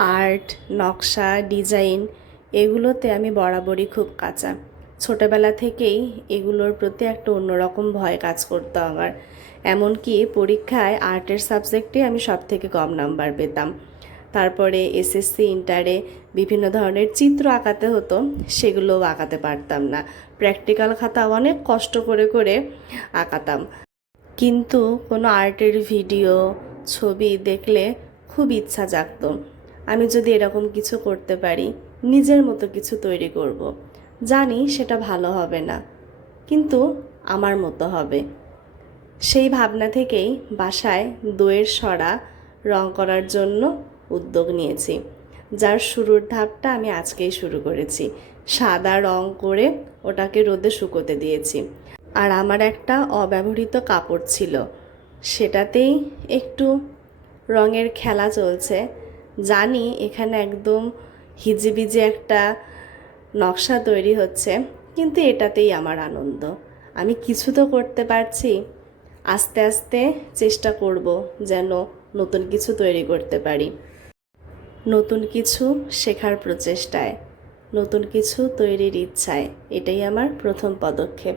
Art, নকশা, design এগুলোতে আমি বরাবরই খুব কাঁচা। ছোটোবেলা থেকেই এগুলোর প্রতি একটা অন্যরকম ভয় কাজ করতো আমার। এমনকি পরীক্ষায় আর্টের সাবজেক্টে আমি সব থেকে কম নাম্বার পেতাম। তারপরে এসএসসি, ইন্টারে বিভিন্ন ধরনের চিত্র আঁকাতে হতো, সেগুলোও আঁকাতে পারতাম না। প্র্যাকটিক্যাল খাতা অনেক কষ্ট করে করে আঁকাতাম, কিন্তু কোনো আর্টের ভিডিও, ছবি দেখলে খুব ইচ্ছা জাগতো আমি যদি এরকম কিছু করতে পারি, নিজের মতো কিছু তৈরি করব। জানি সেটা ভালো হবে না, কিন্তু আমার মতো হবে। সেই ভাবনা থেকেই বাসায় দইয়ের সরা রং করার জন্য উদ্যোগ নিয়েছি, যার শুরুর ধাপটা আমি আজকেই শুরু করেছি। সাদা রং করে ওটাকে রোদে শুকোতে দিয়েছি। আর আমার একটা অব্যবহৃত কাপড় ছিল, সেটাতেই একটু রঙের খেলা চলছে। জানি এখানে একদম হিজিবিজি একটা নকশা তৈরি হচ্ছে, কিন্তু এটাতেই আমার আনন্দ। আমি কিছু তো করতে পারছি। আস্তে আস্তে চেষ্টা করব যেন নতুন কিছু তৈরি করতে পারি। নতুন কিছু শেখার প্রচেষ্টায়, নতুন কিছু তৈরির ইচ্ছায়, এটাই আমার প্রথম পদক্ষেপ।